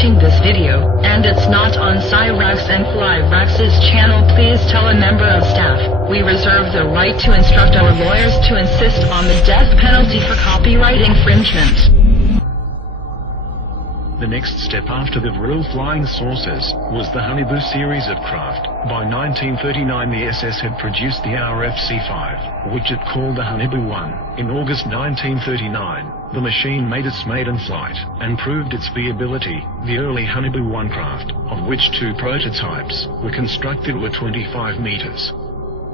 watching this video, and it's not on Cyrax and Flyrax's channel, please tell a member of staff. We reserve the right to instruct our lawyers to insist on the death penalty for copyright infringement. The next step after the Vril flying saucers was the Honeyboo series of craft. By 1939 the SS had produced the RFC-5, which it called the Honeyboo 1. In August 1939, the machine made its maiden flight, and proved its viability. The early Honeyboo 1 craft, of which 2 prototypes were constructed, were 25 meters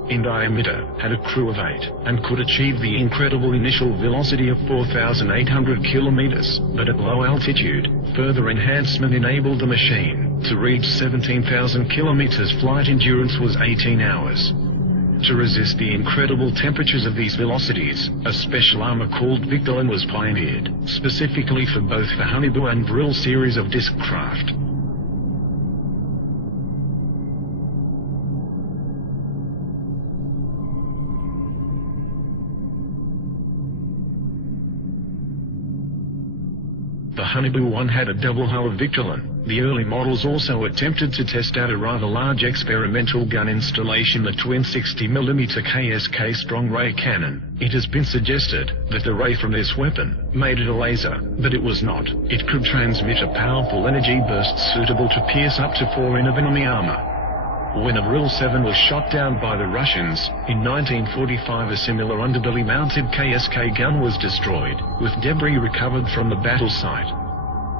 in diameter, had a crew of 8, and could achieve the incredible initial velocity of 4,800 kilometers, but at low altitude. Further enhancement enabled the machine to reach 17,000 kilometers. Flight endurance was 18 hours. To resist the incredible temperatures of these velocities, a special armor called Victolan was pioneered, specifically for both the Honeyboo and Vril series of disc craft. The Honeyboo 1 had a double hull of Victolan. The early models also attempted to test out a rather large experimental gun installation, the twin 60mm KSK strong ray cannon. It has been suggested that the ray from this weapon made it a laser, but it was not. It could transmit a powerful energy burst suitable to pierce up to 4 in of enemy armor. When a Vril 7 was shot down by the Russians in 1945, a similar underbelly-mounted KSK gun was destroyed, with debris recovered from the battle site.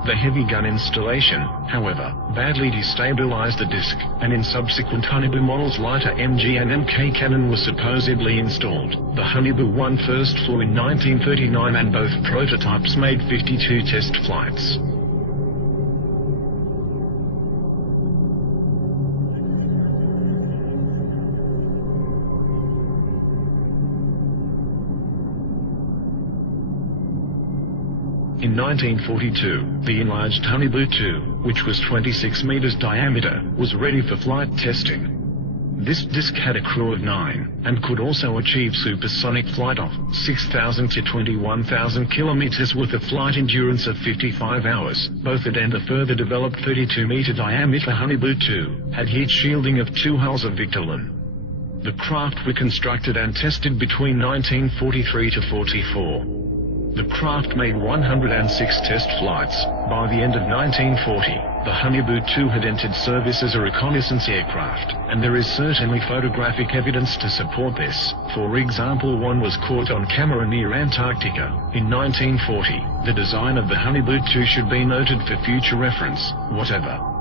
The heavy gun installation, however, badly destabilized the disc, and in subsequent Honeyboo models lighter MG and MK cannon was supposedly installed. The Honeyboo 1 first flew in 1939 and both prototypes made 52 test flights. In 1942, the enlarged Honeyboo 2, which was 26 meters diameter, was ready for flight testing. This disc had a crew of 9, and could also achieve supersonic flight of 6,000 to 21,000 kilometers with a flight endurance of 55 hours. Both it and the further developed 32-meter diameter Honeyboo 2 had heat shielding of 2 hulls of Victolan. The craft were constructed and tested between 1943 to 44. The craft made 106 test flights. By the end of 1940, the Honeyboo 2 had entered service as a reconnaissance aircraft, and there is certainly photographic evidence to support this. For example, one was caught on camera near Antarctica in 1940. The design of the Honeyboo 2 should be noted for future reference. Whatever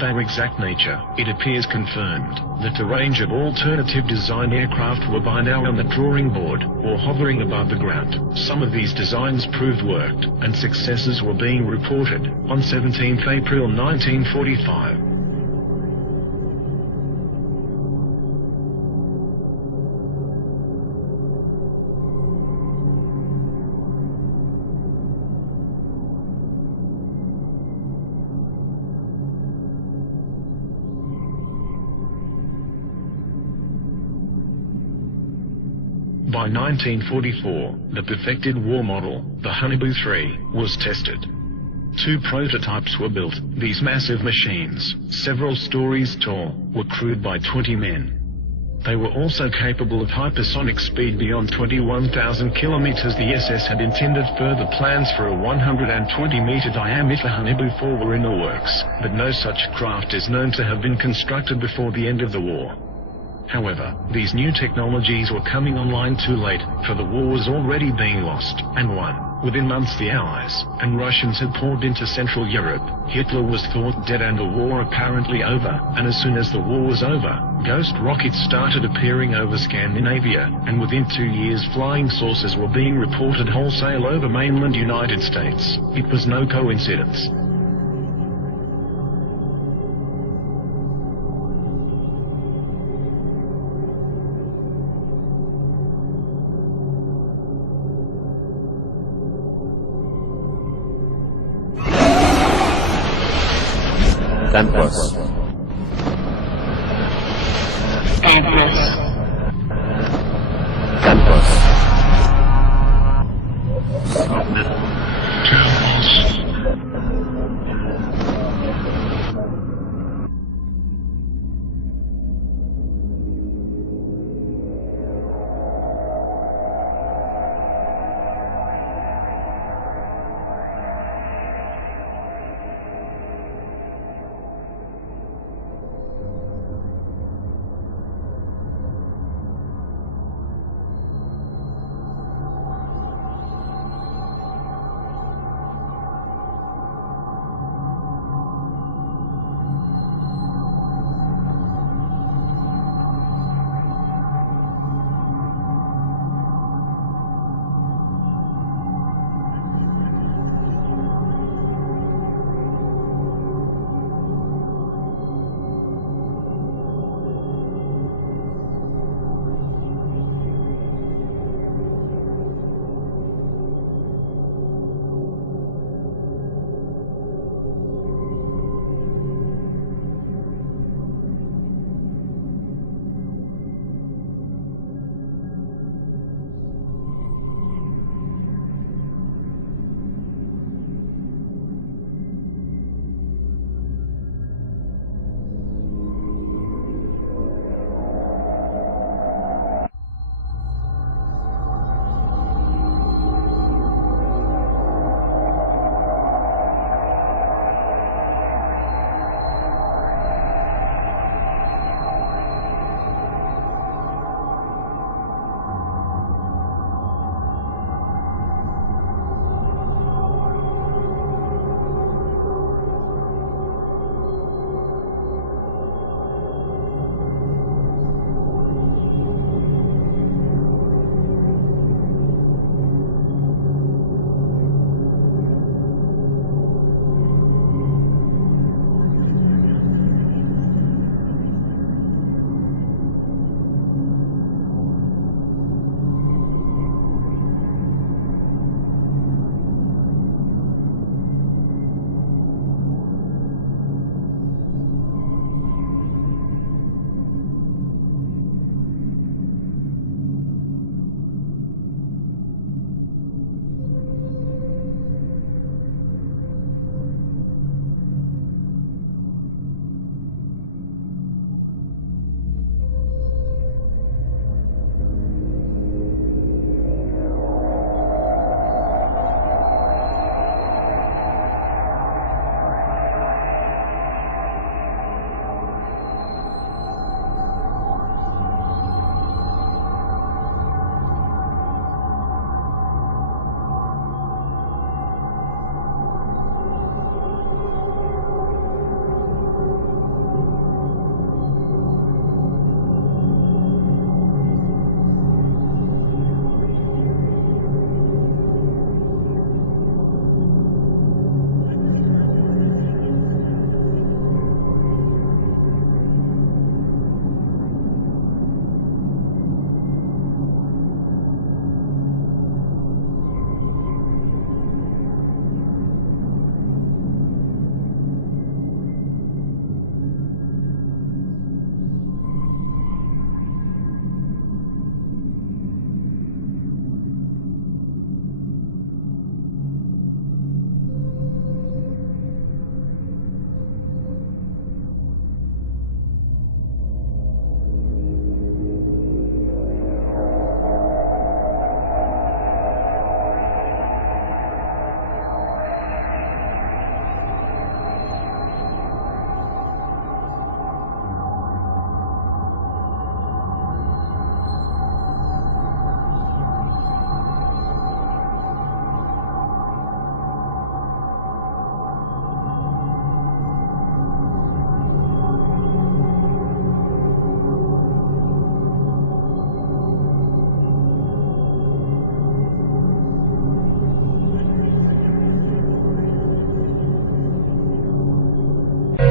their exact nature, it appears confirmed that a range of alternative design aircraft were by now on the drawing board, or hovering above the ground. Some of these designs proved worked, and successes were being reported. On 17 April 1945, by 1944, the perfected war model, the Honeyboo 3, was tested. 2 prototypes were built. These massive machines, several stories tall, were crewed by 20 men. They were also capable of hypersonic speed beyond 21,000 kilometers. The SS had intended further plans for a 120-meter diameter Honeyboo 4 were in the works, but no such craft is known to have been constructed before the end of the war. However, these new technologies were coming online too late, for the war was already being lost and won. Within months the Allies and Russians had poured into Central Europe. Hitler was thought dead and the war apparently over, and as soon as the war was over, ghost rockets started appearing over Scandinavia, and within 2 years flying saucers were being reported wholesale over mainland United States. It was no coincidence. Templos. Templos. Templos. Templos.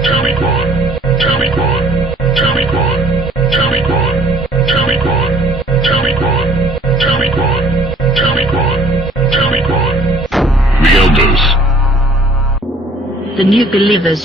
Tallyquan, Tallyquan, Tallyquan, Tallyquan, Tallyquan, Tallyquan, Tallyquan, Tallyquan, Tallyquan. The elders. The new believers